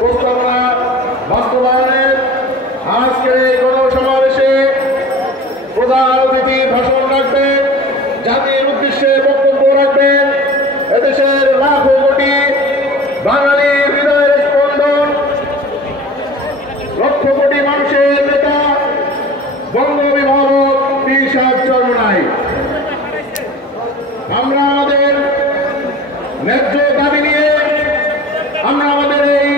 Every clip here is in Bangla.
প্রস্তাবনা বাস্তবায়নের আজকের এই গণসমাবেশে প্রধান অতিথির ভাষণ রাখবেন, জাতির উদ্দেশ্যে বক্তব্য রাখবেন এদেশের লাখো কোটি বাঙালির হৃদয়ের স্পন্দন, লক্ষ কোটি মানুষের নেতা বঙ্গবিভাবক পীর সাহেব চরমোনাই। আমরা আমাদের ন্যায্য দাবি নিয়ে আমরা আমাদের এই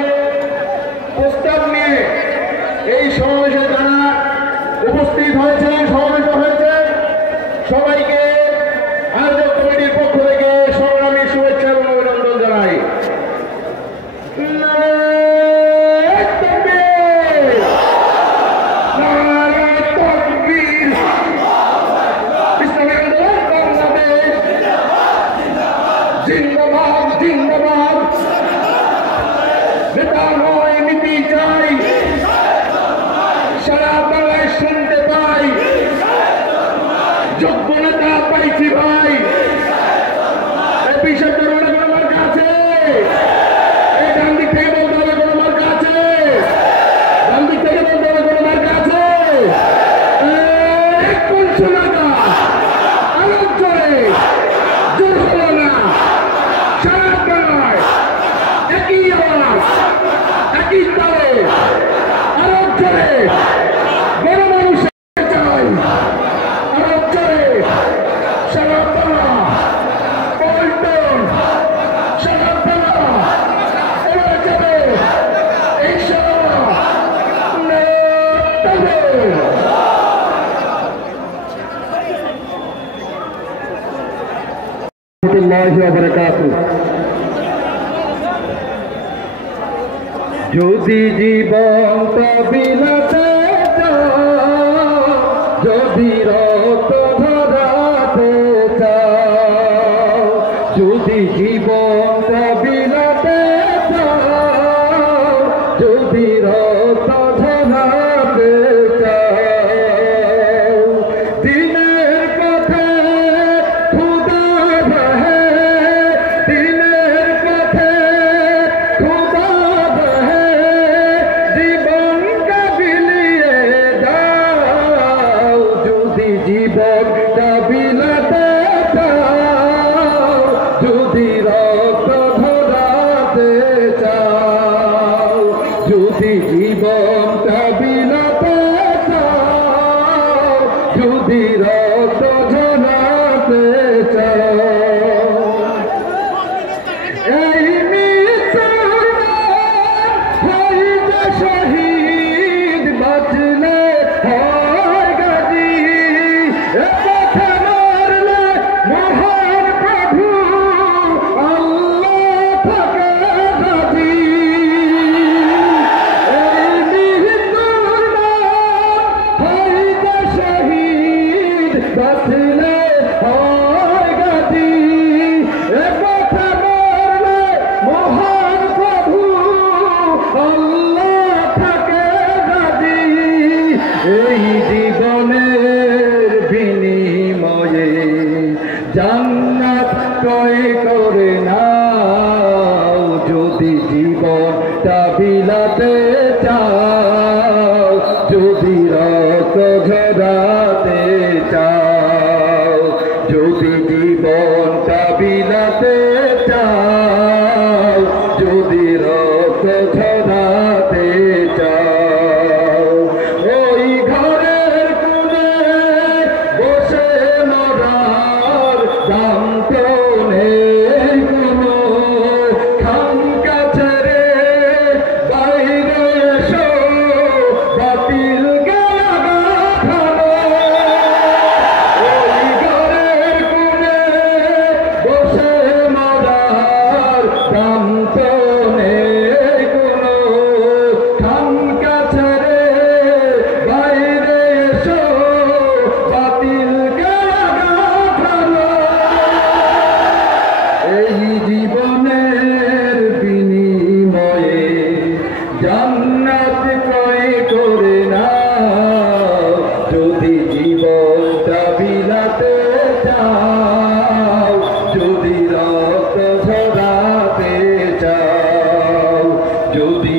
প্রস্তাব নিয়ে এই সমাবেশে যারা উপস্থিত হয়েছে, সমাবেশ হয়েছে, সবাইকে আয়োজক কমিটির পক্ষ থেকে সংগ্রামী শুভেচ্ছা এবং অভিনন্দন জানাই। জিন্দাবাদ জিন্দাবাদ, নেতা নয় নীতি চাই, সারা বাংলায় শুনতে পাই, যোগ্য নেতা পাইছি ভাই। বিশেষ করে কোনো মার্কা আছে? এই ডান দিক থেকে বলতে হবে কোনো মার্কা আছে? ডান দিক থেকে বলতে হবে কোনো মার্কা আছে? কোন সোনাটা আলোক করে জোর হলো না, সারা বাংলায় একই আওয়াজ, একই তালে আলোক করে বড় মানুষের চাই, আলোক করে সারা বাংলা পল্টন, সারা বাংলা এবার যাবে ইনশাআল্লাহ। যদি জীবন বিলাতে যদি রত ধরাতে চাও, যদি জীবন বিলাতে যদি রত ধরাতে চাও, দিনের পথে খুদা রহে, দিনের পথে খুদা রহে, জীবনটা বিলিয়ে দাও, যদি জীবনটা বিলাতে চাও, যদি রক্ত ধরাতে চাও, যদি জীবনটা বিলাতে চাও, যদি রক্ত ধরাতে চাও, এই শহীদ বাঁচলে হয় গাজী, পথে মরলে মহান প্রভু আল্লাহ থাকে রাজি। এই মৃত্যুর নাম হয় যে শহীদ বাঁচলে হয় গাজী, পথে মরলে মহান প্রভু আল্লাহ থাকে রাজি। এই জীবনের বিনিময়ে জান্নাত ক্রয় করে নাও, যদি জীবনটা বিলাতে চাও, যদি রক্ত ঝরাতে চাও, যদি জীবনটা বিলাতে চাও, যদি রক্ত ঝরাতে চাও, ওই ঘরের কোণে বসে মরার দাম তো নেই কোনো, খানকা ছেড়ে বাইরে এসো, বাতিল গেলা খানো, ওই ঘরের কোণে বসে মরার দাম তো নেই কোনো, খানকা ছেড়ে বাইরে এসো, বাতিল গেলা খানো। এই জীবনের বিনিময়ে জান্নাত ক্রয় করে নাও, যদি জীবনটা বিলাতে চাও, যদি রক্ত ঝরাতে চাও, যদি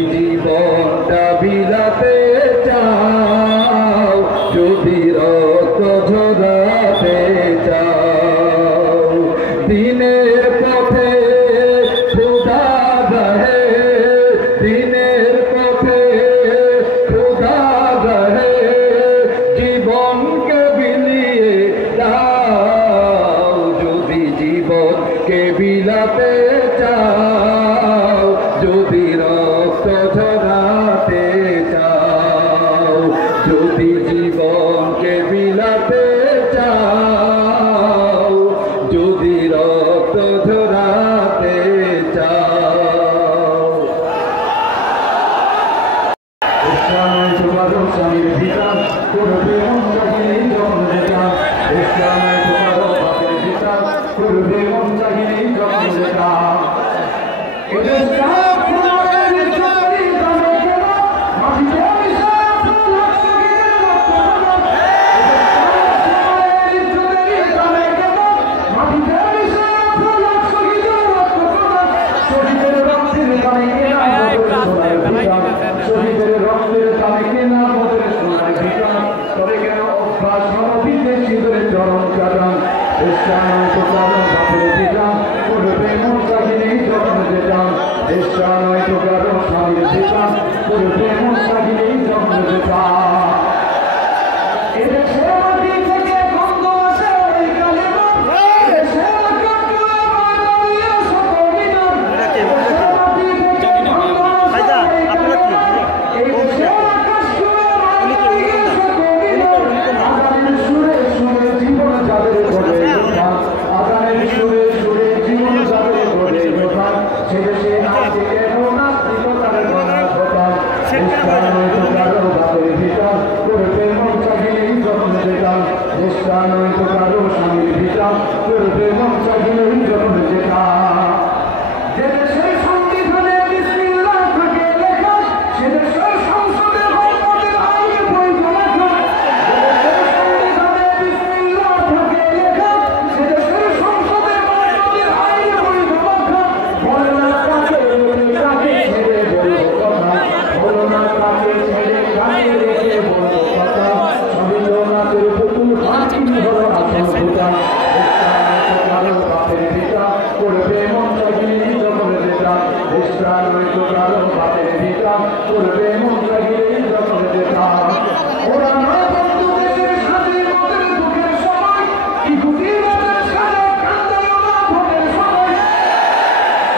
করবে মন চাইলেই জন্ম দেতা এদেশে মাটি থেকে গন্ধ আসে ওই কালিমা এদেশে কাটুয়া বাঙালিয়া সকলিনা এদেশে মাটি থেকে গন্ধ আসে ওই কালিমা এদেশে আকাশ ছুঁয়ে বাঙালিয়া সকলিনা আগামীর সুরে সুরে জীবন যাবে করে ওঠা আগামীর সুরে সুরে জীবন যাবে করে ওঠা সেদেশে আছে কেন নাস্তিকতার গণা ঘটা দেশটা নয়তো কারো বাপের ভিটা করবে মন চাইলেই জন্ম দেতা দেশটা নয়তো কারো স্বামীর ভিটা করবে মন চাইলেই জন্ম দেতা যে দেশের সংবিধানে বিসমিল্লাহ থাকে লেখা সে দেশের সংসদে গণতন্ত্রের আইন বৈধ লেখা যে দেশের সংবিধানে বিসমিল্লাহ থাকে লেখা সে দেশের সংসদে গণতন্ত্রের আইন বৈধ লেখা বলে না কাকে ছেড়ে বলবো কথা বলো না কাকে ছেড়ে কাকে রেখে বলবো কথা রবীন্দ্রনাথের পুতুল হাকিম হলো আসল ভূতা কারো বাপের ভিটা করবে মন চাইলেই জন্ম দেতা দেশটা নয়তো কারো বাপের ভিটা করবে মন চাইলেই জন্ম দেতা ওরা নয় বন্ধু দেশের স্বাধীনতার দুঃখের সময় কি কুটিরদের সাথে কান্দে ওরা ভোটের সময়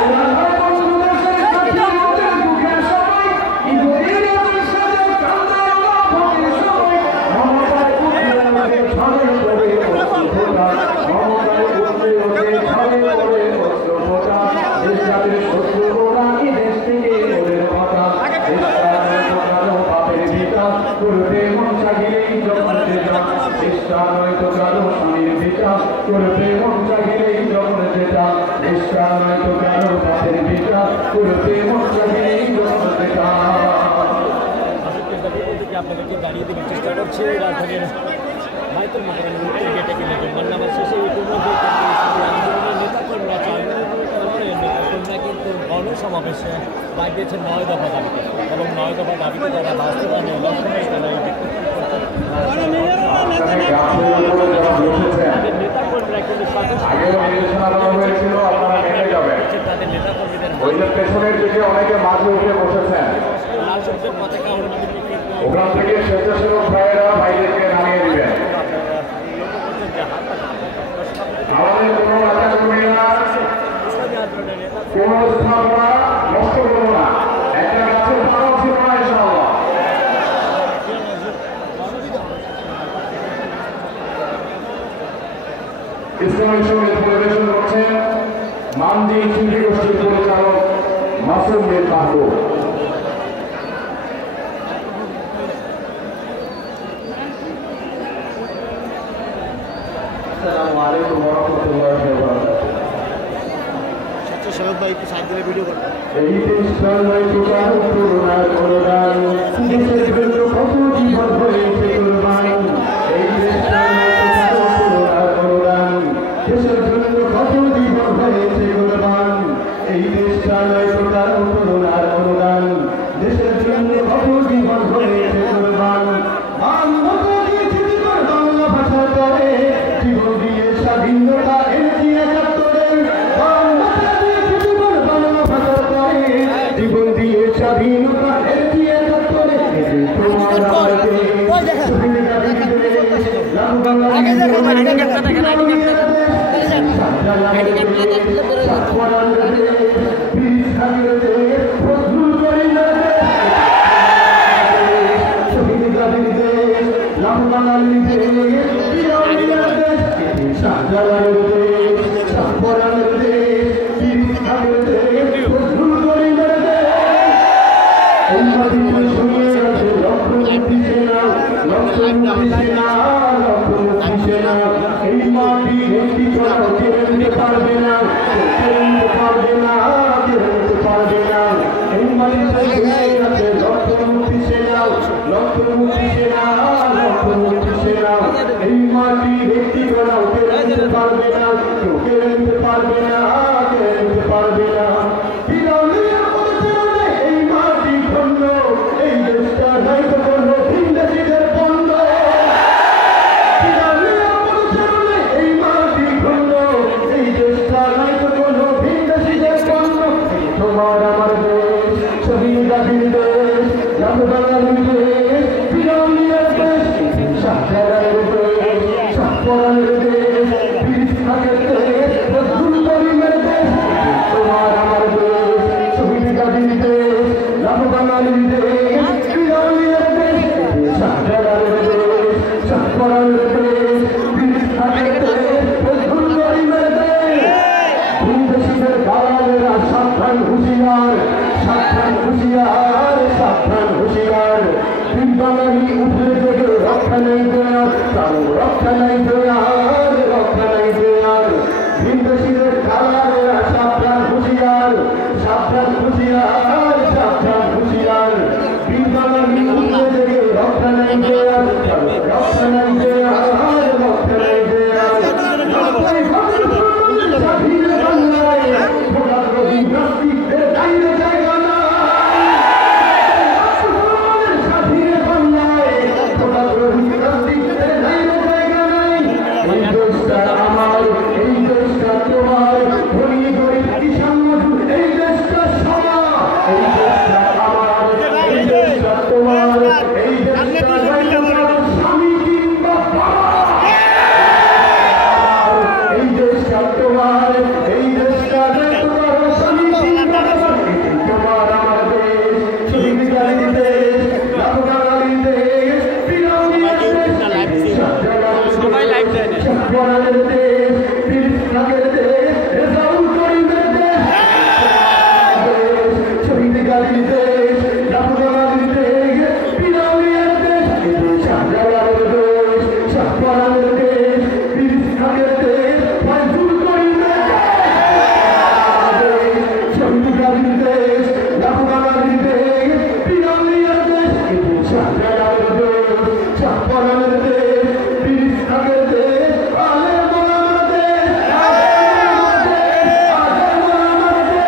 ওরা নয় বন্ধু দেশের স্বাধীনতার দুঃখের সময় কি কুটিরদের সাথে কান্দে ওরা ভোটের সময় মমতার পুত্রে ওদের ঝালে করে অস্ত্রভোটা মমতার পুত্রে ওদের ঝালে করে অস্ত্রভোটা দেশ জাতির শত্রু ওরা এই দেশ থেকে ওদের কথা দেশটা নয়তো কারো বাপের ভিটা করবে মন চাইলেই জন্ম দেতা দেশটা নয়তো কারো স্বামীর ভিটা করবে মন চাইলেই জন্ম দেতা দেশটা নয়তো কারো বাপের ভিটা করবে মন চাইলেই জন্ম দেতা আপনাদেরকে দাঁড়িয়ে দেওয়ার চেষ্টা করছে রাজধানীর বাইতুল মোকাররমের উত্তর গেটে কিন্তু জুম্মার নামাজ শেষে ইতিমধ্যে আন্দোলনের নেতাকর্মীরা নেতাকর্মীরা কিন্তু গণসমাবেশে ডাক দিয়েছেন 9 দফা দাবিতে এবং 9 দফা দাবিতে যারা বাস্তবায়নের লক্ষ্যে তারা নেতাকর্মীরা কিন্তু তাদের নেতাকর্মীদের পেছনের দিকে অনেকে মাঝে উঠে বসেছেন লাল সবুজের পতাকা ওখান থেকে স্বেচ্ছাসেবক ভাইয়েরা ভাইদেরকে নামিয়ে দিবেন আমাদের কোনো নেতা কর্মীরা কোনো স্থাপনা নষ্ট করবো না একটা গাছের পাতাও ছিল না ইনশাআল্লাহ ইসলামী সঙ্গীত পরিবেশন করছেন মানজি শিল্পী গোষ্ঠীর পরিচালক মাসুম বিন মাহবুব আসসালামু আলাইকুম ওয়া রাহমাতুল্লাহি ওয়া বারাকাতুহু স্বেচ্ছাসেবক ভাই একটু সাইড দিলে ভিডিও করবেন এই দেশটা নয়তো কারো করুণা করুণার দেশের জন্য কত জীবন হয়েছে কুরবান এই দেশটা নয়তো কারো করুণা করুণার দেশের জন্য কত জীবন হয়েছে কুরবান এই দেশটা নয়তো কারো করুণা করুণার দেশের জন্য কত জীবন হয়েছে কুরবান বাংলা ভাষা করে জীবন দিয়ে স্বাধীনতা এনেছি একাত্তরে জীবন দিয়ে স্বাধীনতা এনেছি একাত্তরে এই মাটি পারবে না পারবে না পারবে না এই মাটি লক্ষ্মী সেনা লক্ষ্মী সেনা লক্ষ্মী সেনা এই মাটি ব্যক্তি করা কেড়ে পারবে না কেউ কেড়ে নিতে পারবে না কেড়ে নিতে পারবে না এই মাটি খন্ড এই দেশটা দায়িত্ব করলো ভিনদেশীদের পণ্য এই মাটি খন্ড এই দেশটা দায়িত্ব করলো ভিনদেশীদের পণ্য তোমার আমার দেশ শহীদ দেশ বাঙালি উঠে থেকে রক্ষা নেই দেয়ার, কারো রক্ষা নেই দেয়ার, রক্ষা নেই দেয়ার। ভিনদেশীদের খেলার সাবধান হুঁশিয়ার, সাবধান হুঁশিয়ার, সাবধান হুঁশিয়ার। বাঙালি উঠে থেকে রক্ষা নেই দেয়ার, কারো রক্ষা নেই দেয়ার, রক্ষা নেই দেয়ার। স্বাধীন বাংলায় ভোটারবিহীন নাস্তিকদের দাঁড়িয়ে জায়গা না। স্বাধীন বাংলায় ভোটারবিহীন নাস্তিকদের দাঁড়িয়ে জায়গা নাই। এই দেশটা আমার, এই দেশটা তোমার, ধনী গরিব কিষাণ মজুর, এই দেশটা সবার। এই দেশটা আমার, এই দেশটা তোমার, এই দেশটা স্বামী কিংবা বাবা। এই দেশটা তোমার, এই দেশটা তোমার স্বামী কিংবা বাবা। তোমার আমার দেশ, শহীদ গালির দেশ, রামগালির দেশ, পিরামিডের দেশ, সবাই লাইভ দেয় না। শাহপরানের দেশ, পীরসাগের দেশ, রেজাউল করিমের দেশ, শহীদ গালির দেশ, রামগালির দেশ, পিরামিডের দেশ, শাহজালালের দেশ, শাহপরানের দেশ, পীরসাগের দেশ, ফয়জুল করিমের দেশ, শহীদ গালির দেশ, রামগালির দেশ, পিরামিডের দেশ, শাহজালালের দেশ, শাহপরানের দেশ, পীরসাগের দেশ, আলে মোলামার দেশ, আলে মোলামার দেশ।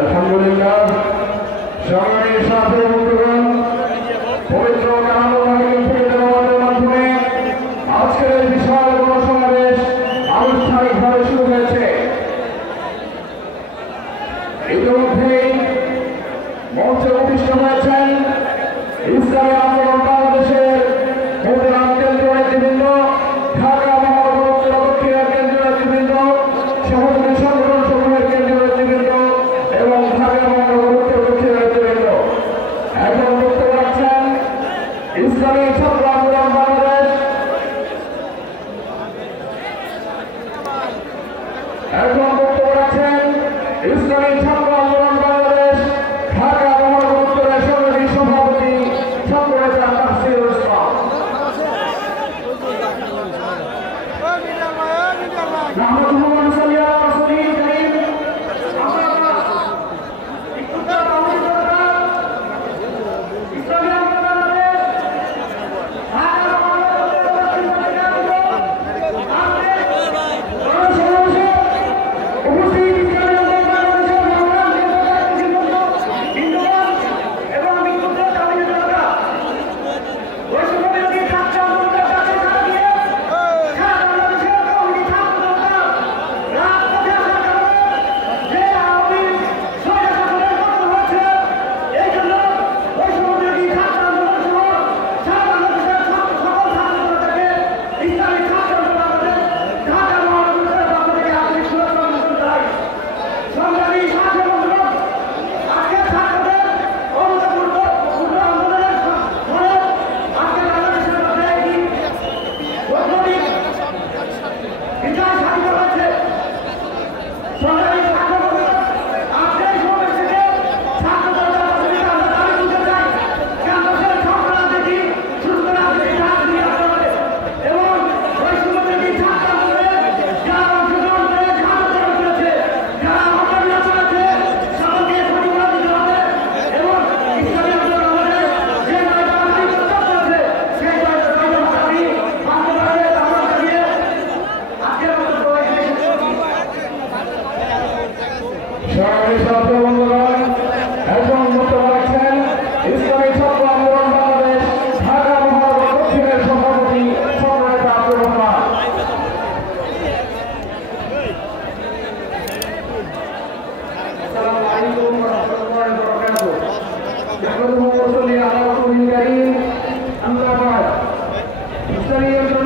আলহামদুলিল্লাহ, সংগ্রামী সাথে বন্ধুগণ, পবিত্র কালামুল্লাহকে ফুটে দেওয়ার মাধ্যমে আজকের এই বিশাল গণসমাবেশ আনুষ্ঠানিকভাবে শুরু হয়েছে। ইতিমধ্যেই মঞ্চে উপবিষ্ট হয়েছেন ইসলামী আন্দোলন বাংলাদেশের মহিলা কেন্দ্রীয় নেতৃবৃন্দ, ঢাকা মহানগর উত্তর দক্ষিণের কেন্দ্রীয় নেতৃবৃন্দ, সহযোগী সংগঠন সমূহের কেন্দ্রীয় নেতৃবৃন্দ এবং ঢাকা মহানগর উত্তর দক্ষিণের নেতৃবৃন্দ।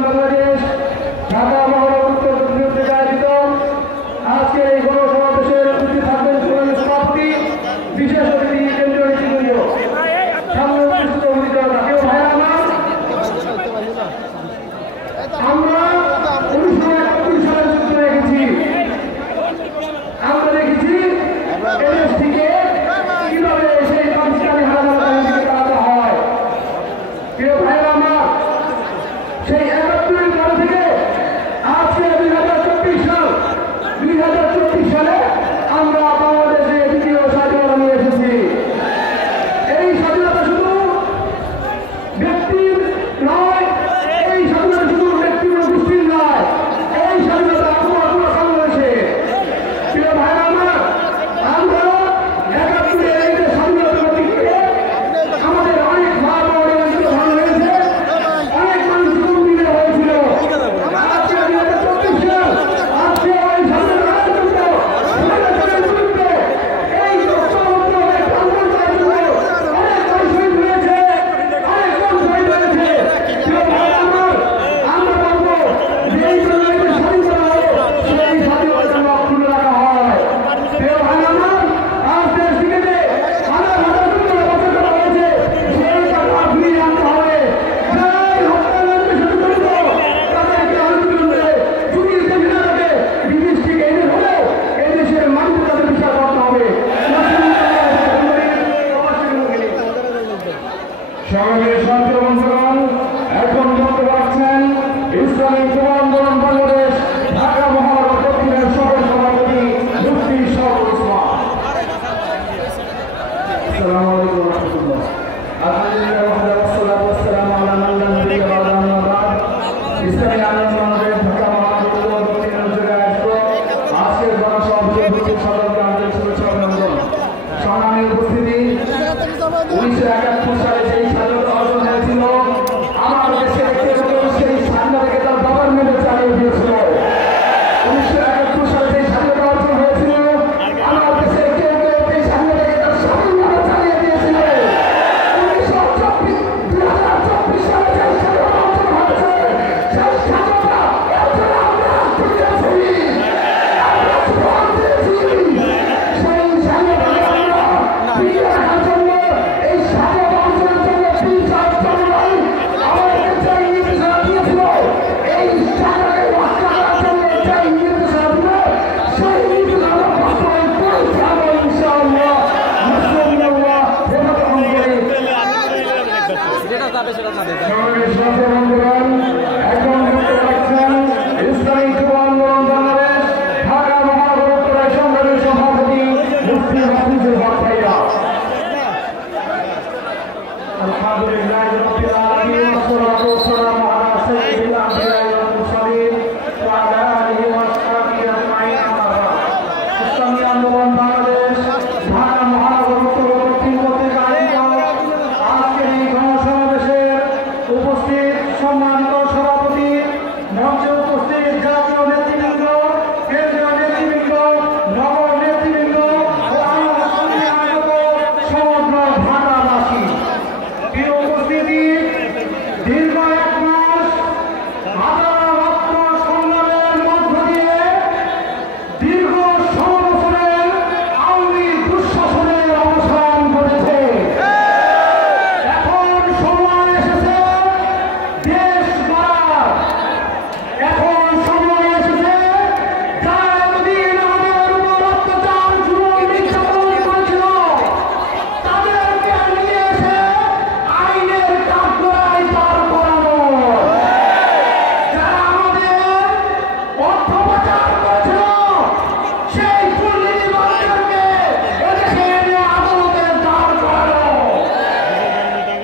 বাংলাদেশ ঢাকা মহানগর উত্তর বিরুদ্ধে আয়োজিত আজকে এই গণসমাবেশের উপস্থিত থাকবেন সভাপতি বিশেষ অতিথি কেন্দ্রীয় নেতৃবৃন্দ আমরা 1971 সালে যুদ্ধ রেখেছি। আমরা দেখেছি এদেশ থেকে কিভাবে সেই পাকিস্তানি হানাদার তাড়াতে হয়। প্রিয় ভাইরা আমার, সেই 71 সাল থেকে আজকে 2024 সাল 2024 সালে আমরা বাংলাদেশে দ্বিতীয় স্বাধীনতা নিয়ে এসেছি। এই স্বাধীনতা শুধু ব্যক্তির নয়, এই স্বাধীনতা শুধু ব্যক্তির গোষ্ঠীর নয়, এই স্বাধীনতা বাংলাদেশে। প্রিয় ভাইরা আমার, আমরা 71 এই যে স্বাধীনতা প্রতীকে আমাদের অনেক মা বোনেরা ভালো হয়েছে, অনেক মানুষ জীবন হয়েছিল। আজকে 2024 সাল, আজকে ওই স্বাধীনতা এই সমাবেশ মঞ্চগণ এখন বলতে পারছেন ইসলামী যুব আন্দোলন বাংলাদেশ ঢাকা মহানগর দক্ষিণের সহ সভাপতি মুফতি শাহুল ইসলাম। আসসালামু আলাইকুম ওয়া রাহমাতুল্লাহ। আলহামদুলিল্লাহ ওয়াসসালাতু ওয়াসসালামু আলা মান লা নাবিয়্যা বা'দা আম্মা বা'দ। ইসলামী আন্দোলন বাংলাদেশ ঢাকা মহানগর দক্ষিণের উদ্যোগে আয়োজিত আজকের গণসমাবেশের প্রতি সকলকে আন্তরিক শুভেচ্ছা ও অভিনন্দন। সম্মানীয় উপস্থিতি, 1971 সালে যেই স্বাধীনতা অর্জন হয়েছিল, আমার দেশের সেই স্বাধীনতাকে তার বাবার মেলে চালিয়ে দিয়েছিল। 1971 সালে যেই স্বাধীনতা অর্জন হয়েছিল, আমার দেশের কেউ কেউ সেই স্বাধীনতাকে তার স্বামীর মেলে চালিয়ে দিয়েছিল। 2024 সালে যেই স্বাধীনতা অর্জন হয়েছে, সেই স্বাধীনতা অর্জন আমরা দিয়েছি, আমরা জীবন দিয়েছি। সেই স্বাধীনতাকে আমরা ফিরিয়ে আনার জন্য এই স্বাধীনতা অর্জনের জন্য 20 জানুয়ারি আমাদের যে নির্দেশনা দিয়েছিল, এই স্বাধীনতাকে রক্ষা করার জন্য যে নির্দেশনা দিল, সেই নির্দেশনা বাস্তবায়ন করে যাব ইনশাআল্লাহ। মুসলিমুল্লাহ হেফাজত করে যেটা যাবে সেটা যাবে। এখন বলতে পারছেন ইসলামী যুব আন্দোলন বাংলাদেশ ঢাকা মহানগর উত্তরের সংগ্রামী সভাপতি মুফতি হাফিজুল হক ভাইয়া। আলহামদুলিল্লাহ রাব্বিল আলামিন ওয়াসসালাতু ওয়াসসালামু আলা সাইয়্যিদিল আমবিয়া ওয়াল মুরসালিন ওয়া আলা আলিহি ওয়া আসহাবিহি আজমাইন। আম্মা বা'দ। ইসলামী আন্দোলন বাংলাদেশ ঢাকা মহানগর উত্তর দক্ষিণ কর্তৃক আয়োজিত আজকের এই গণসমাবেশের উপস্থিত সম্মানিত সভাপতি, মঞ্চে উপস্থিত জাতীয় নেতৃবৃন্দ, কেন্দ্রীয় নেতৃবৃন্দ, নগর নেতৃবৃন্দ ও আমার সঙ্গে আগত সমগ্র ঢাকাবাসী। প্রিয় উপস্থিতি, দীর্ঘ 1 মাস হাজার রক্ত সংগ্রামের মধ্য দিয়ে দীর্ঘ 16 বছরের আওয়ামী দুঃশাসনের অবসান ঘটেছে। এখন সময় এসেছে দেশ গড়ার। এখন সময় এসেছে যারা এতদিন আমাদের উপর অত্যাচার জুলুম নির্যাতন করেছিল, তাদেরকে নিয়ে এসে আইনের কাঠগড়ায় দাঁড় করানো। যারা আমাদের অর্থ পাচার করেছিল, সেই দুর্নীতিবাজদেরকে এদেশে এনে আদালতে দাঁড় করানো।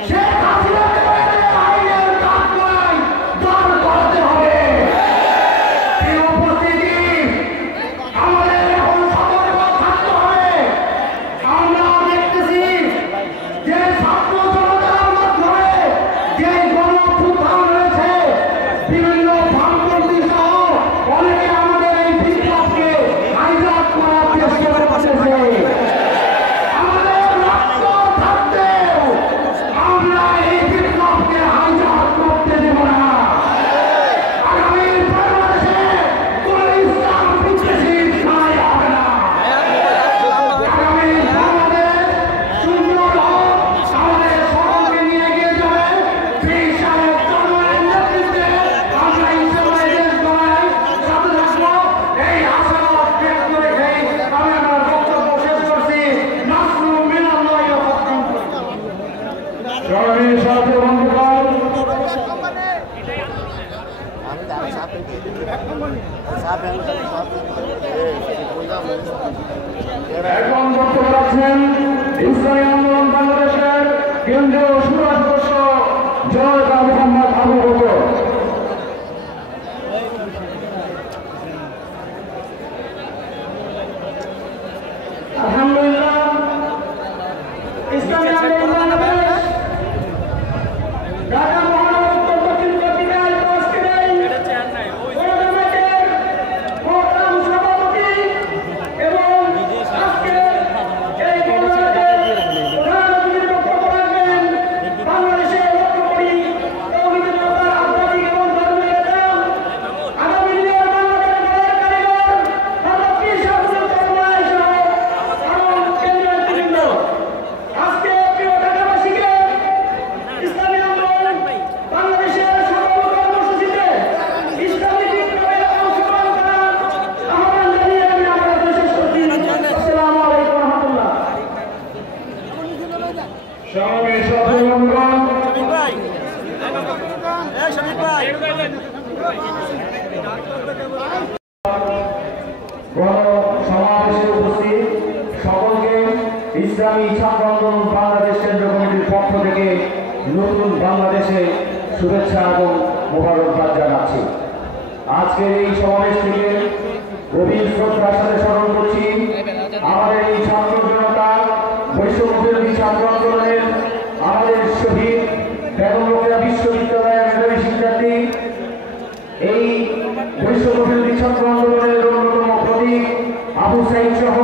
শেখ হাসিনাকে আইনের কাঠগড়ায় দাঁড় করাতে হবে। প্রিয় উপস্থিতি, আমাদের এখন সতর্ক থাকতে হবে। আমরা দেখতেছি যে ছাত্র জনতার মাধ্যমে যে গণঅভ্যুত্থান হয়েছে, বিভিন্ন বামপন্থী সহ অনেকে আমাদের এই বিপ্লবকে হাইজ্যাক করার চেষ্টা করতেছে। আমাদের রক্ত থাকতে এখন বক্তব্য রাখছেন ইসলামী আন্দোলন বাংলাদেশের কেন্দ্রীয় শুরু সদস্য জনাব মোহাম্মদ আবু বকর। আলহামদুলিল্লাহ, ইসলামী আন্দোলন বাংলাদেশ ঢাকা মহানগর উত্তর দক্ষিণ পত্রিকায় সমাবেশে উপস্থিত সকলকে ইসলামী ছাত্র আন্দোলন বাংলাদেশ কেন্দ্র কমিটির পক্ষ থেকে নতুন বাংলাদেশে শুভেচ্ছা এবং মোবারকবাদ জানাচ্ছি। আজকের এই সমাবেশ থেকে গভীর শ্রদ্ধার সাথে স্মরণ করছি আমাদের এই ছাত্র জনতা বৈষম্যবিরোধী ছাত্র আন্দোলনের আমাদের শহীদ বেগম রোকেয়া বিশ্ববিদ্যালয়ের মেধাবী শিক্ষার্থী, এই বৈষম্যবিরোধী ছাত্র আন্দোলনের অন্যতম প্রতীক আবু সাইদ সহ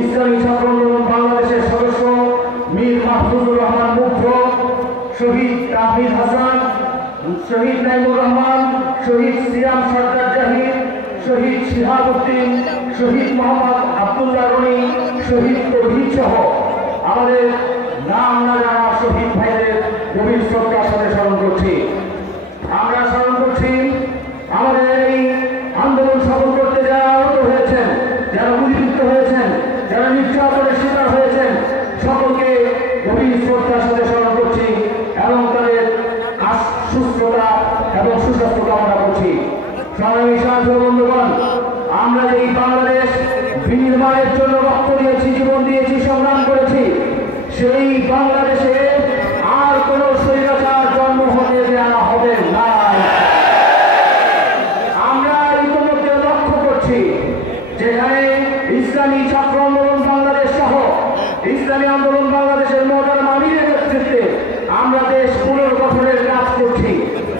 ইসলামী ছাত্র আন্দোলন বাংলাদেশের সদস্য মীর মাহফুজুর রহমান মুগ্ধ, শহীদ তাহমিদ হাসান, শহীদ নাইমুর রহমান, শহীদ সিয়াম সরদার জাহির, শহীদ শিহাবুদ্দিন, শহীদ মোহাম্মদ আব্দুল্লাহ রনি, শহীদ তৌহিদ সহ আমাদের নাম না জানা শহীদ ভাইদের গভীর শ্রদ্ধার সাথে স্মরণ করছি। আমরা স্মরণ করছি আমাদের এই আন্দোলন সফল করতে যারা আহত হয়েছেন, যারা গুলিবিদ্ধ হয়েছেন, যারা নির্যাতনের শিকার হয়েছেন, সকলকে গভীর শ্রদ্ধার সাথে স্মরণ করছি এবং তাদের সুস্থতা এবং সুস্বাস্থ্য কামনা করছি। সংগ্রামী সাথী বন্ধুগণ, আমরা এই বাংলাদেশ বিনির্মাণের জন্য রক্ত দিয়েছি, জীবন দিয়েছি, সংগ্রাম করেছি, সেই বাংলাদেশে আর কোন স্বৈরাচার জন্ম হতে দেওয়া হবে না। আমরা ইতিমধ্যে লক্ষ্য করছি যেখানে ইসলামী ছাত্র আন্দোলন বাংলাদেশ সহ ইসলামী আন্দোলন বাংলাদেশের মহতারাম আমিরের নেতৃত্বে আমরা দেশ পুনর্গঠনের কাজ করছি।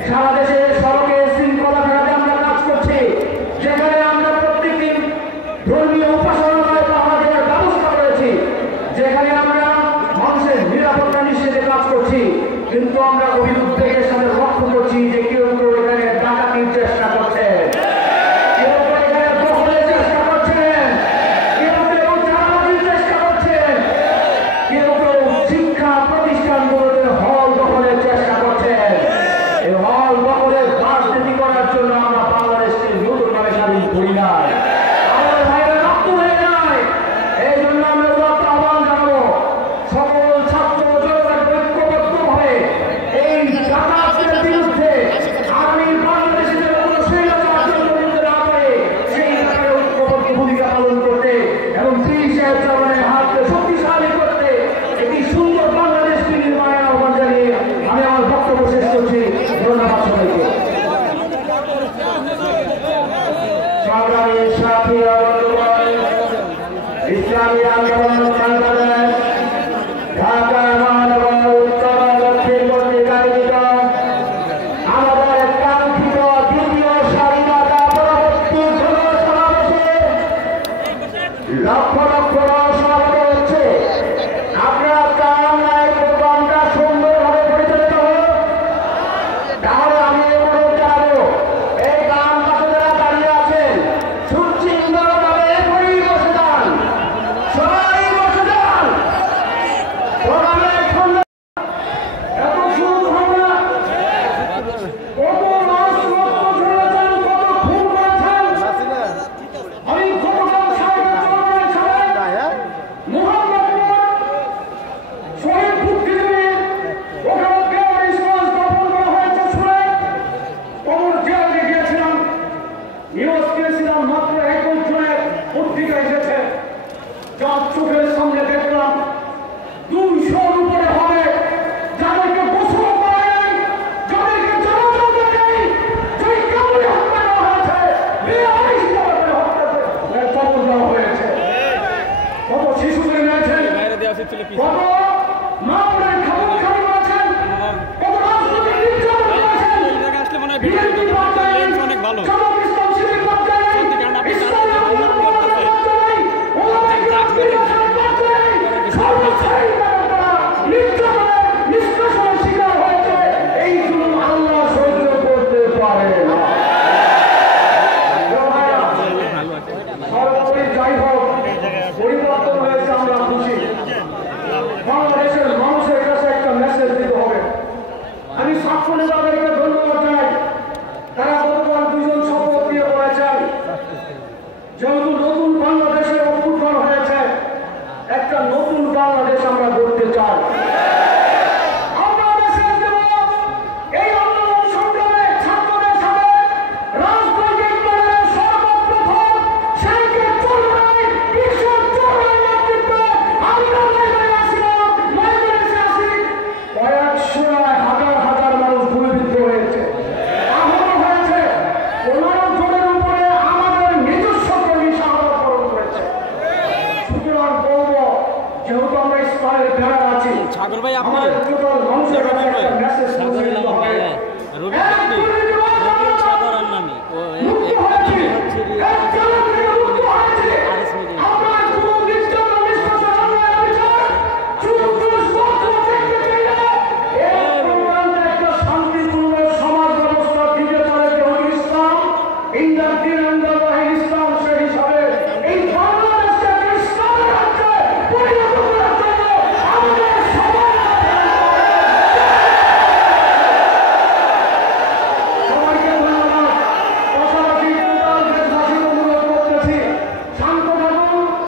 সারা দেশে সড়কে শৃঙ্খলা ফেরাতে আমরা কাজ করছি। যেখানে আমরা প্রত্যেকদিন ধর্মীয় উপাসনালয় পাহারা দেওয়ার ব্যবস্থা করেছি, যেখানে আমরা মানুষের নিরাপত্তা নিশ্চিতে কাজ করছি। কিন্তু আমরা গভীর উদ্বেগের সাথে লক্ষ্য করছি যে কেউ কেউ এখানে ডাকাতির চেষ্টা করছে, কেউ কেউ এখানে দখলের চেষ্টা করছেন, কেউ কেউ চাঁদাবাজির চেষ্টা করছেন, কেউ কেউ শিক্ষা প্রতিষ্ঠানগুলোতে হল দখলের চেষ্টা করছেন। এই হল দখলের রাজনীতি করার জন্য আমরা বাংলাদেশকে নতুনভাবে স্বাধীন করি নাই, আমাদের ভাইরা রক্ত হয়ে যায়। এই জন্য আমরা আহ্বান জানাবো সকল ছাত্র জনতাকে ঐক্যবদ্ধভাবে এই সকল মানুষের কাছে একটা মেসেজ পৌঁছে দিতে হবে। সাধারণ নামে মুক্ত হয়েছি, একটা থেকে মুক্ত হয়েছি। আমরা কোনো নিষ্ঠা বা বিশ্বাসের অন্যায় বিচার, চুপ বন্ধ দেখতে চাই না। এই প্রোগ্রামটা একটা শান্তিপূর্ণ সমাজ ব্যবস্থা দিতে পারে যে ইসলাম ইন দ্য